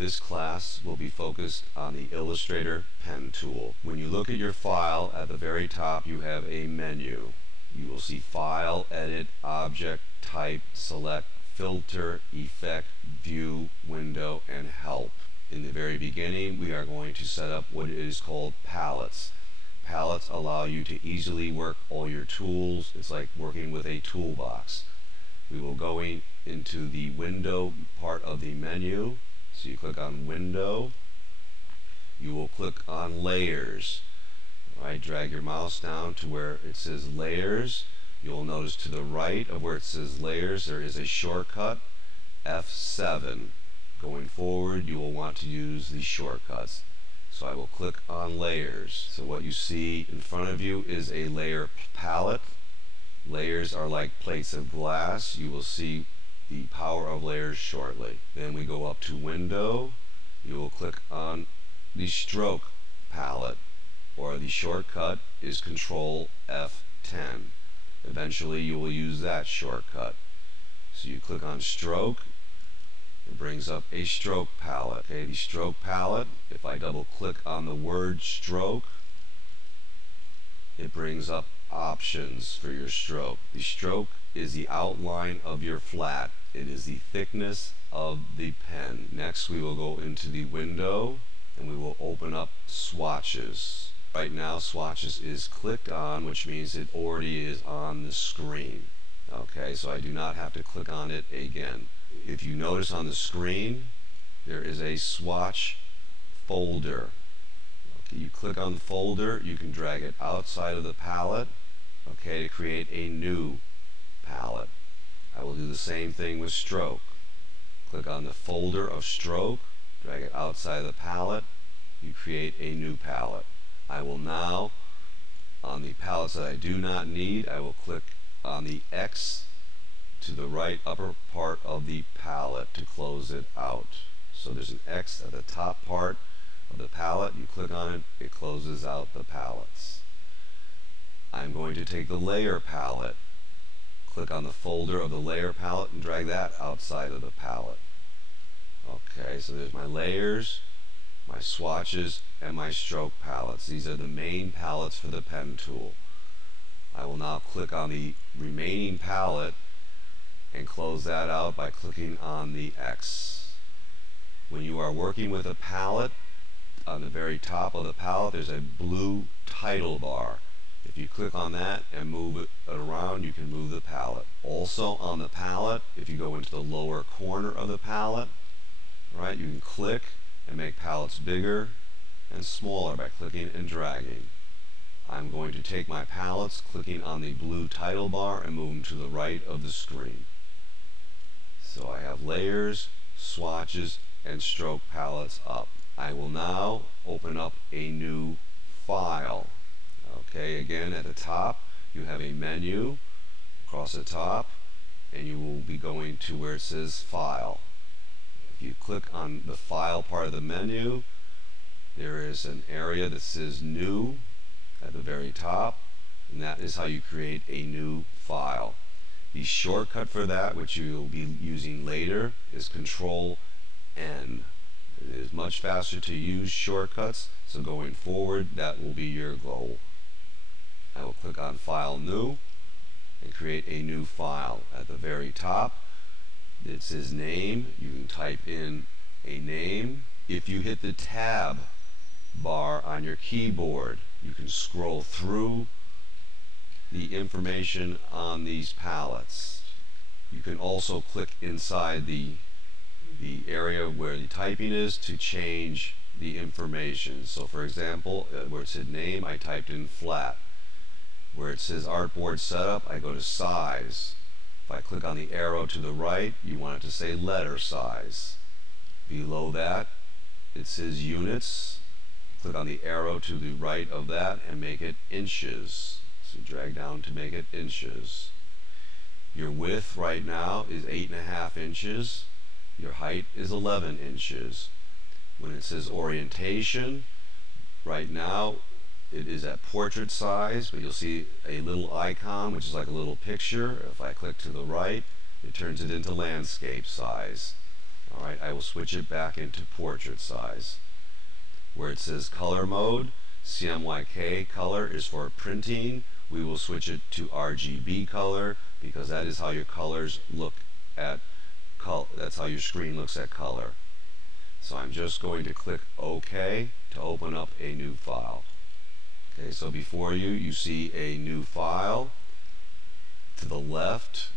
This class will be focused on the Illustrator pen tool. When you look at your file, at the very top you have a menu. You will see File, Edit, Object, Type, Select, Filter, Effect, View, Window, and Help. In the very beginning, we are going to set up what is called palettes. Palettes allow you to easily work all your tools. It's like working with a toolbox. We will go into the Window part of the menu. So you click on Window. You will click on Layers. Alright, drag your mouse down to where it says Layers. You'll notice to the right of where it says Layers there is a shortcut, F7. Going forward, you will want to use the shortcuts. So I will click on Layers. So what you see in front of you is a layer palette. Layers are like plates of glass. You will see the power of layers shortly. Then we go up to Window. You will click on the Stroke palette, or the shortcut is Control F10. Eventually you will use that shortcut. So you click on Stroke. It brings up a Stroke palette. Okay, the Stroke palette, if I double click on the word Stroke, it brings up options for your stroke. The stroke is the outline of your flat. It is the thickness of the pen. Next we will go into the Window and we will open up Swatches. Right now Swatches is clicked on, which means it already is on the screen. Okay, so I do not have to click on it again. If you notice on the screen, there is a swatch folder. Okay, you click on the folder, you can drag it outside of the palette, okay, to create a new palette. I will do the same thing with Stroke. Click on the folder of Stroke, drag it outside of the palette, you create a new palette. I will now, on the palettes that I do not need, I will click on the X to the right upper part of the palette to close it out. So there's an X at the top part of the palette. You click on it, it closes out the palettes. I'm going to take the Layer palette, click on the folder of the Layer palette and drag that outside of the palette. Okay, so there's my Layers, my Swatches, and my Stroke palettes. These are the main palettes for the pen tool. I will now click on the remaining palette and close that out by clicking on the X. When you are working with a palette, on the very top of the palette there's a blue title bar. If you click on that and move it around, you can move the palette. Also on the palette, if you go into the lower corner of the palette, right, you can click and make palettes bigger and smaller by clicking and dragging. I'm going to take my palettes, clicking on the blue title bar, and move them to the right of the screen. So I have Layers, Swatches, and Stroke palettes up. I will now open up a new file. Okay, again at the top you have a menu across the top, and you will be going to where it says File. If you click on the File part of the menu, there is an area that says New at the very top, and that is how you create a new file. The shortcut for that, which you will be using later, is Control N. It is much faster to use shortcuts, so going forward that will be your goal. I will click on File New and create a new file. At the very top it says Name. You can type in a name. If you hit the Tab bar on your keyboard, you can scroll through the information on these palettes. You can also click inside the area where the typing is to change the information. So for example, where it said Name, I typed in Flat. Where it says Artboard Setup, I go to Size. If I click on the arrow to the right, you want it to say Letter Size. Below that it says Units. Click on the arrow to the right of that and make it inches. So drag down to make it inches. Your width right now is 8.5 inches. Your height is 11 inches. When it says orientation, right now it is at portrait size, but you'll see a little icon which is like a little picture. If I click to the right, it turns it into landscape size. Alright, I will switch it back into portrait size. Where it says color mode, CMYK color is for printing. We will switch it to RGB color because that is how your colors look at that's how your screen looks at color. So I'm just going to click OK to open up a new file. Okay, so before you see a new file. To the left,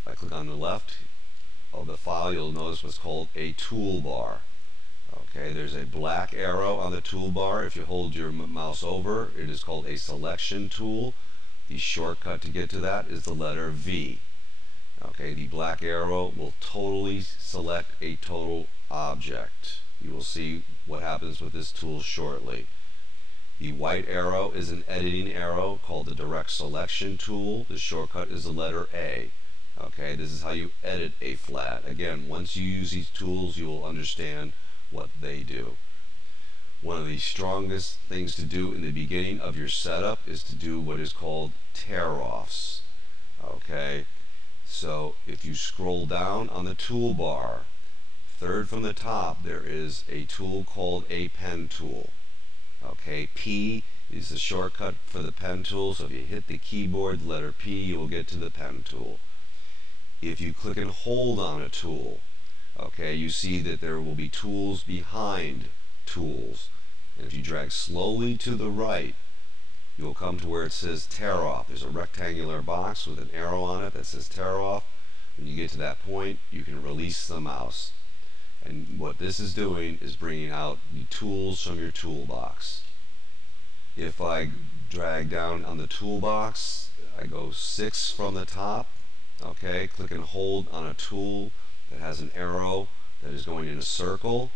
if I click on the left of the file, you'll notice what's called a toolbar. Okay, there's a black arrow on the toolbar. If you hold your mouse over, it is called a selection tool. The shortcut to get to that is the letter V. Okay, the black arrow will totally select a total object. You will see what happens with this tool shortly. The white arrow is an editing arrow called the direct selection tool. The shortcut is the letter A. Okay, this is how you edit a flat. Again, once you use these tools, you will understand what they do. One of the strongest things to do in the beginning of your setup is to do what is called tear-offs. Okay, so if you scroll down on the toolbar, third from the top, there is a tool called a pen tool. Okay, P is the shortcut for the pen tool, so if you hit the keyboard, letter P, you will get to the pen tool. If you click and hold on a tool, okay, you see that there will be tools behind tools. And if you drag slowly to the right, you will come to where it says tear off. There's a rectangular box with an arrow on it that says tear off. When you get to that point, you can release the mouse. And what this is doing is bringing out the tools from your toolbox. If I drag down on the toolbox, I go 6 from the top. Okay, click and hold on a tool that has an arrow that is going in a circle.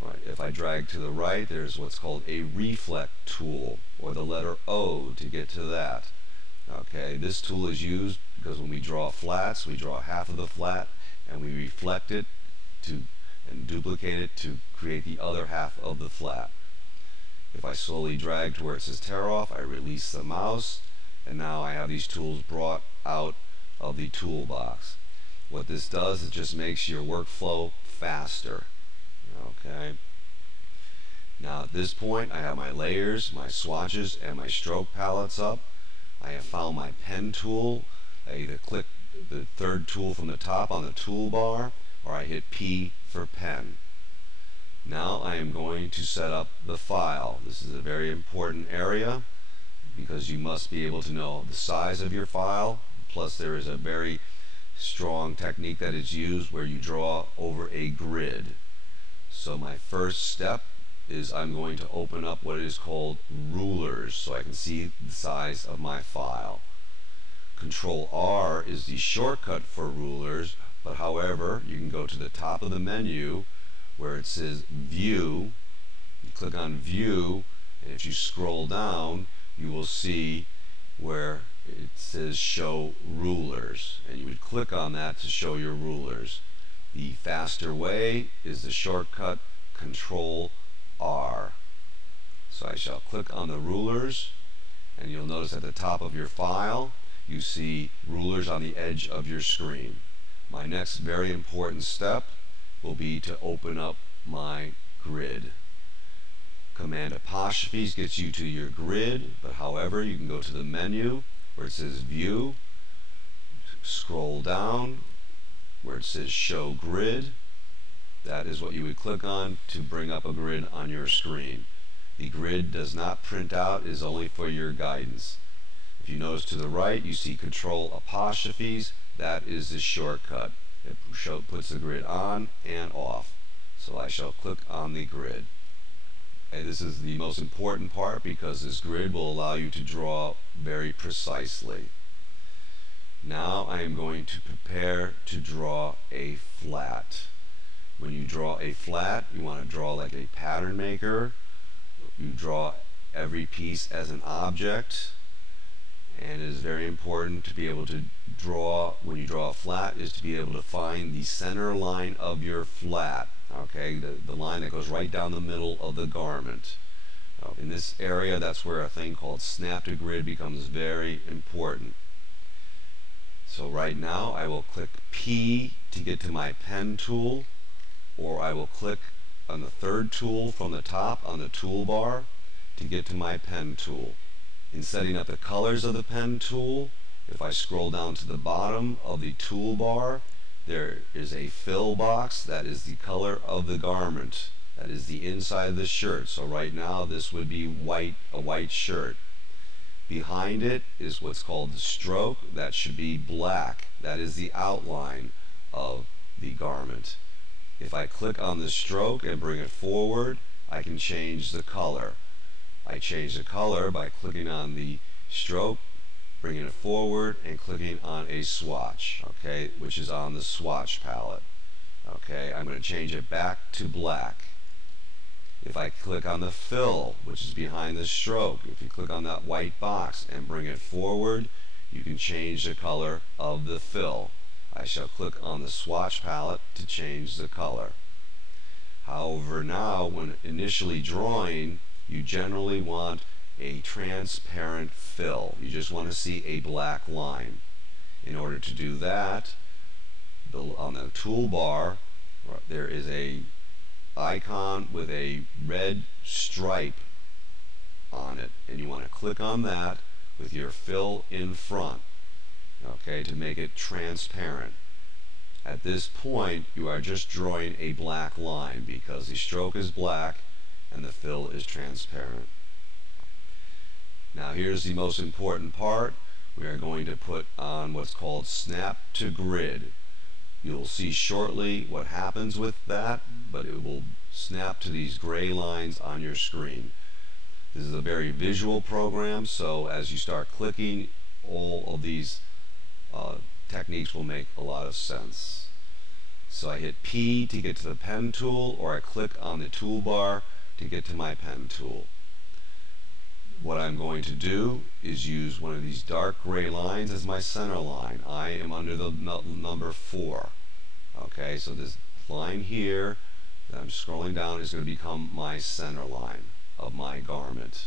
Right, if I drag to the right, there's what's called a reflect tool, or the letter O to get to that. Okay, this tool is used because when we draw flats, we draw half of the flat and we reflect it and duplicate it to create the other half of the flat. If I slowly drag to where it says tear off, I release the mouse, and now I have these tools brought out of the toolbox. What this does is just makes your workflow faster. Okay. Now at this point, I have my layers, my swatches, and my stroke palettes up. I have found my pen tool. I either click the third tool from the top on the toolbar, or I hit P for pen. Now I am going to set up the file. This is a very important area because you must be able to know the size of your file. Plus there is a very strong technique that is used where you draw over a grid. So my first step is I'm going to open up what is called rulers so I can see the size of my file. Control R is the shortcut for rulers, but however, you can go to the top of the menu where it says View. You click on View, and if you scroll down, you will see where it says Show Rulers, and you would click on that to show your rulers. The faster way is the shortcut Control R. So I shall click on the rulers, and you'll notice at the top of your file you see rulers on the edge of your screen. My next very important step will be to open up my grid. Command apostrophes gets you to your grid, but however, you can go to the menu where it says View, scroll down where it says Show Grid. That is what you would click on to bring up a grid on your screen. The grid does not print out, it is only for your guidance. If you notice to the right, you see Control apostrophes. That is the shortcut. It puts the grid on and off. So I shall click on the grid. And this is the most important part because this grid will allow you to draw very precisely. Now I am going to prepare to draw a flat. When you draw a flat, you want to draw like a pattern maker. You draw every piece as an object. And it is very important to be able to draw, when you draw a flat, is to be able to find the center line of your flat. Okay, the line that goes right down the middle of the garment. In this area, that's where a thing called snap to grid becomes very important. So right now I will click P to get to my pen tool, or I will click on the third tool from the top on the toolbar to get to my pen tool. In setting up the colors of the pen tool, if I scroll down to the bottom of the toolbar, there is a fill box that is the color of the garment. That is the inside of the shirt. So right now this would be white, a white shirt. Behind it is what's called the stroke. That should be black. That is the outline of the garment. If I click on the stroke and bring it forward, I can change the color. I change the color by clicking on the stroke, bringing it forward, and clicking on a swatch, okay, which is on the swatch palette. Okay, I'm going to change it back to black. If I click on the fill, which is behind the stroke, if you click on that white box and bring it forward, you can change the color of the fill. I shall click on the swatch palette to change the color. However, now when initially drawing, you generally want a transparent fill. You just want to see a black line. In order to do that, on the toolbar, there is a icon with a red stripe on it, and you want to click on that with your fill in front, okay, to make it transparent. At this point, you are just drawing a black line because the stroke is black and the fill is transparent. Now here's the most important part. We are going to put on what's called snap to grid. You'll see shortly what happens with that, but it will snap to these gray lines on your screen. This is a very visual program, so as you start clicking, all of these techniques will make a lot of sense. So I hit P to get to the pen tool, or I click on the toolbar to get to my pen tool. What I'm going to do is use one of these dark gray lines as my center line. I am under the number 4. Okay, so this line here that I'm scrolling down is going to become my center line of my garment.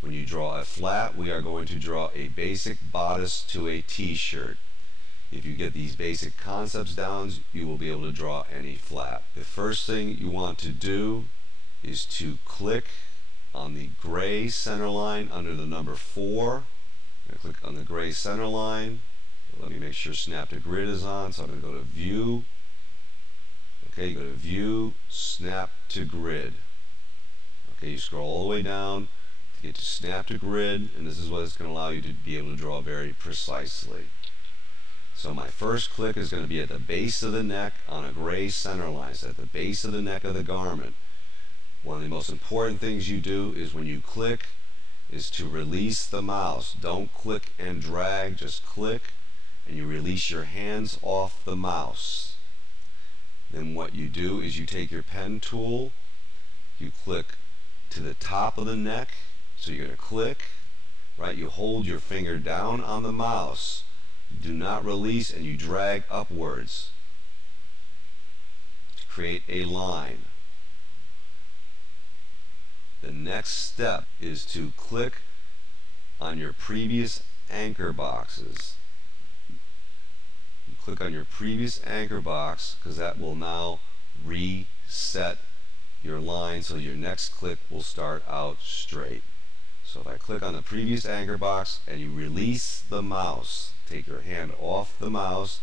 When you draw a flat, we are going to draw a basic bodice to a t-shirt. If you get these basic concepts down, you will be able to draw any flat. The first thing you want to do is to click on the gray center line under the number 4. I'm going to click on the gray center line. Let me make sure Snap to Grid is on, so I'm going to go to View. Okay, you go to View, Snap to Grid. Okay, you scroll all the way down to get to Snap to Grid, and this is what it's going to allow you to be able to draw very precisely. So my first click is going to be at the base of the neck on a gray center line. So at the base of the neck of the garment. One of the most important things you do is when you click is to release the mouse. Don't click and drag, just click and you release your hands off the mouse. Then what you do is you take your pen tool, you click to the top of the neck, so you're going to click, right? You hold your finger down on the mouse. Do not release, and you drag upwards to create a line. The next step is to click on your previous anchor boxes. You click on your previous anchor box because that will now reset your line so your next click will start out straight. So if I click on the previous anchor box and you release the mouse, take your hand off the mouse,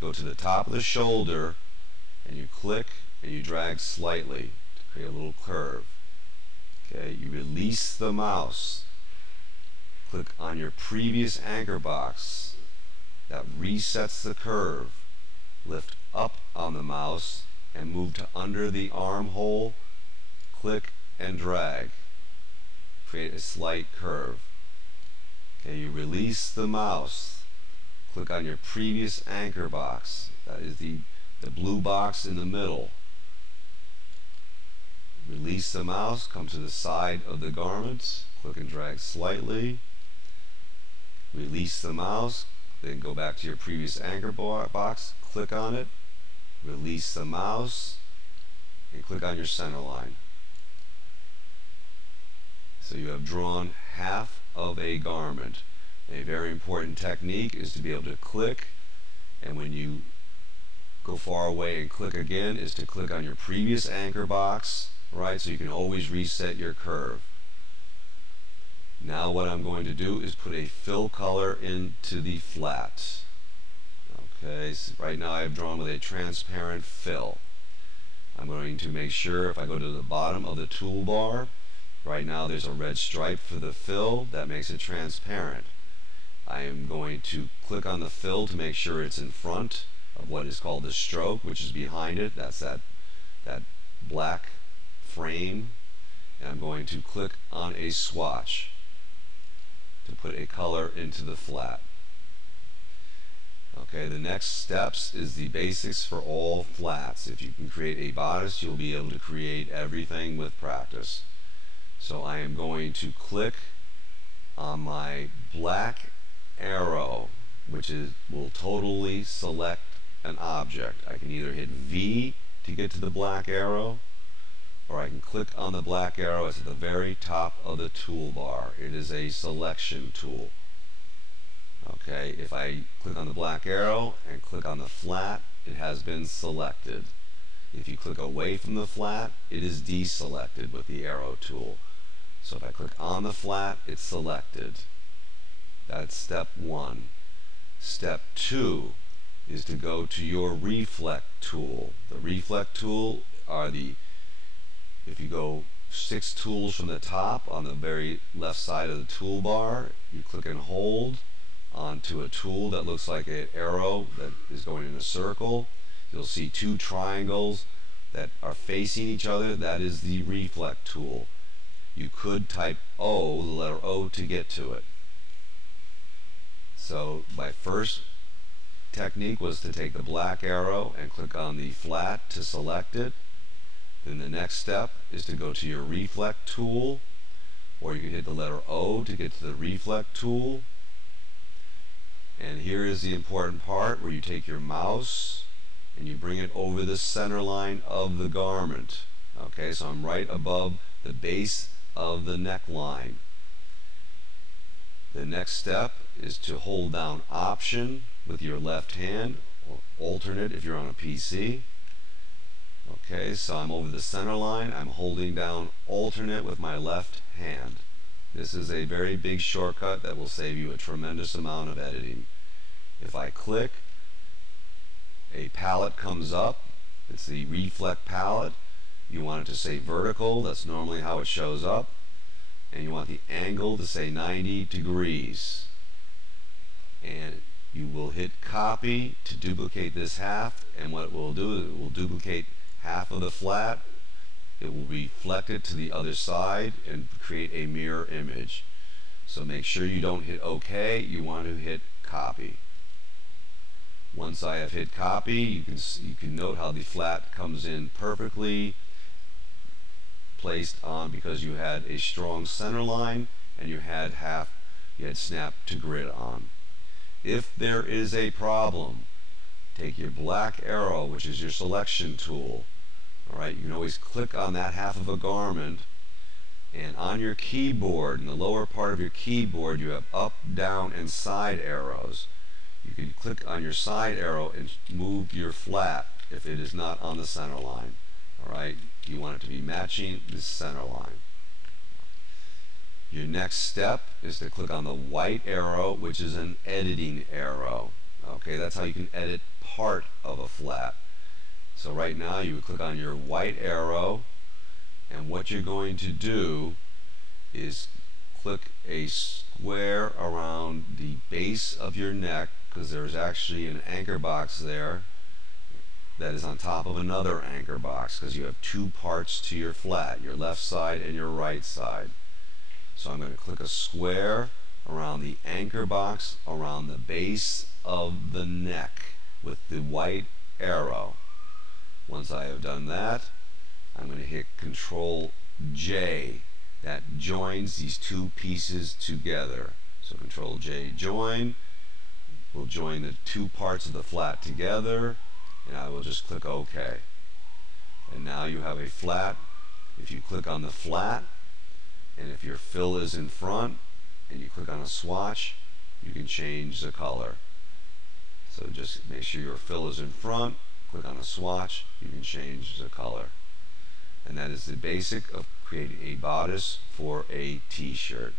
go to the top of the shoulder, and you click and you drag slightly to create a little curve. Okay, you release the mouse, click on your previous anchor box, that resets the curve, lift up on the mouse and move to under the armhole, click and drag, create a slight curve. Okay, you release the mouse, click on your previous anchor box, that is the blue box in the middle. Release the mouse, come to the side of the garment, click and drag slightly, release the mouse, then go back to your previous anchor box, click on it, release the mouse, and click on your center line. So you have drawn half of a garment. A very important technique is to be able to click, and when you go far away and click again, is to click on your previous anchor box, right? So you can always reset your curve. Now what I'm going to do is put a fill color into the flat. Okay, so right now I've drawn with a transparent fill. I'm going to make sure if I go to the bottom of the toolbar, right now there's a red stripe for the fill that makes it transparent. I am going to click on the fill to make sure it's in front of what is called the stroke, which is behind it. That's that black frame. And I'm going to click on a swatch to put a color into the flat. Okay, the next steps is the basics for all flats. If you can create a bodice, you'll be able to create everything with practice. So I am going to click on my black arrow, which will totally select an object. I can either hit V to get to the black arrow, or I can click on the black arrow. It's at the very top of the toolbar. It is a selection tool. Okay, if I click on the black arrow and click on the flat, it has been selected. If you click away from the flat, it is deselected with the arrow tool. So if I click on the flat, it's selected. That's step one. Step two is to go to your reflect tool. The reflect tool are if you go 6 tools from the top on the very left side of the toolbar, you click and hold onto a tool that looks like an arrow that is going in a circle. You'll see 2 triangles that are facing each other. That is the reflect tool. You could type O, the letter O, to get to it. So my first technique was to take the black arrow and click on the flat to select it. Then the next step is to go to your reflect tool, or you can hit the letter O to get to the reflect tool. And here is the important part where you take your mouse and you bring it over the center line of the garment. Okay, so I'm right above the base of the neckline. The next step is to hold down Option with your left hand, or alternate if you're on a PC. Okay, so I'm over the center line. I'm holding down alternate with my left hand. This is a very big shortcut that will save you a tremendous amount of editing. If I click, a palette comes up. It's the reflect palette. You want it to say vertical. That's normally how it shows up. And you want the angle to say 90 degrees. And you will hit copy to duplicate this half, and what it will do is it will duplicate half of the flat. It will reflect it to the other side and create a mirror image. So make sure you don't hit OK. You want to hit copy. Once I have hit copy, you can note how the flat comes in perfectly placed on, because you had a strong center line and you had snap to grid on. If there is a problem, take your black arrow, which is your selection tool. Alright, you can always click on that half of a garment, and on your keyboard, in the lower part of your keyboard, you have up, down, and side arrows. You can click on your side arrow and move your flat if it is not on the center line. Alright, you want it to be matching the center line. Your next step is to click on the white arrow, which is an editing arrow. Okay, that's how you can edit part of a flat. So right now you would click on your white arrow, and what you're going to do is click a square around the base of your neck, because there's actually an anchor box there that is on top of another anchor box, because you have 2 parts to your flat, your left side and your right side. So I'm going to click a square around the anchor box around the base of the neck with the white arrow. Once I have done that, I'm going to hit Control J. That joins these 2 pieces together. So Control J join will join the 2 parts of the flat together, and I will just click OK. And now you have a flat. If you click on the flat, and if your fill is in front and you click on a swatch, you can change the color. So just make sure your fill is in front, click on a swatch, you can change the color. And that is the basic of creating a bodice for a t-shirt.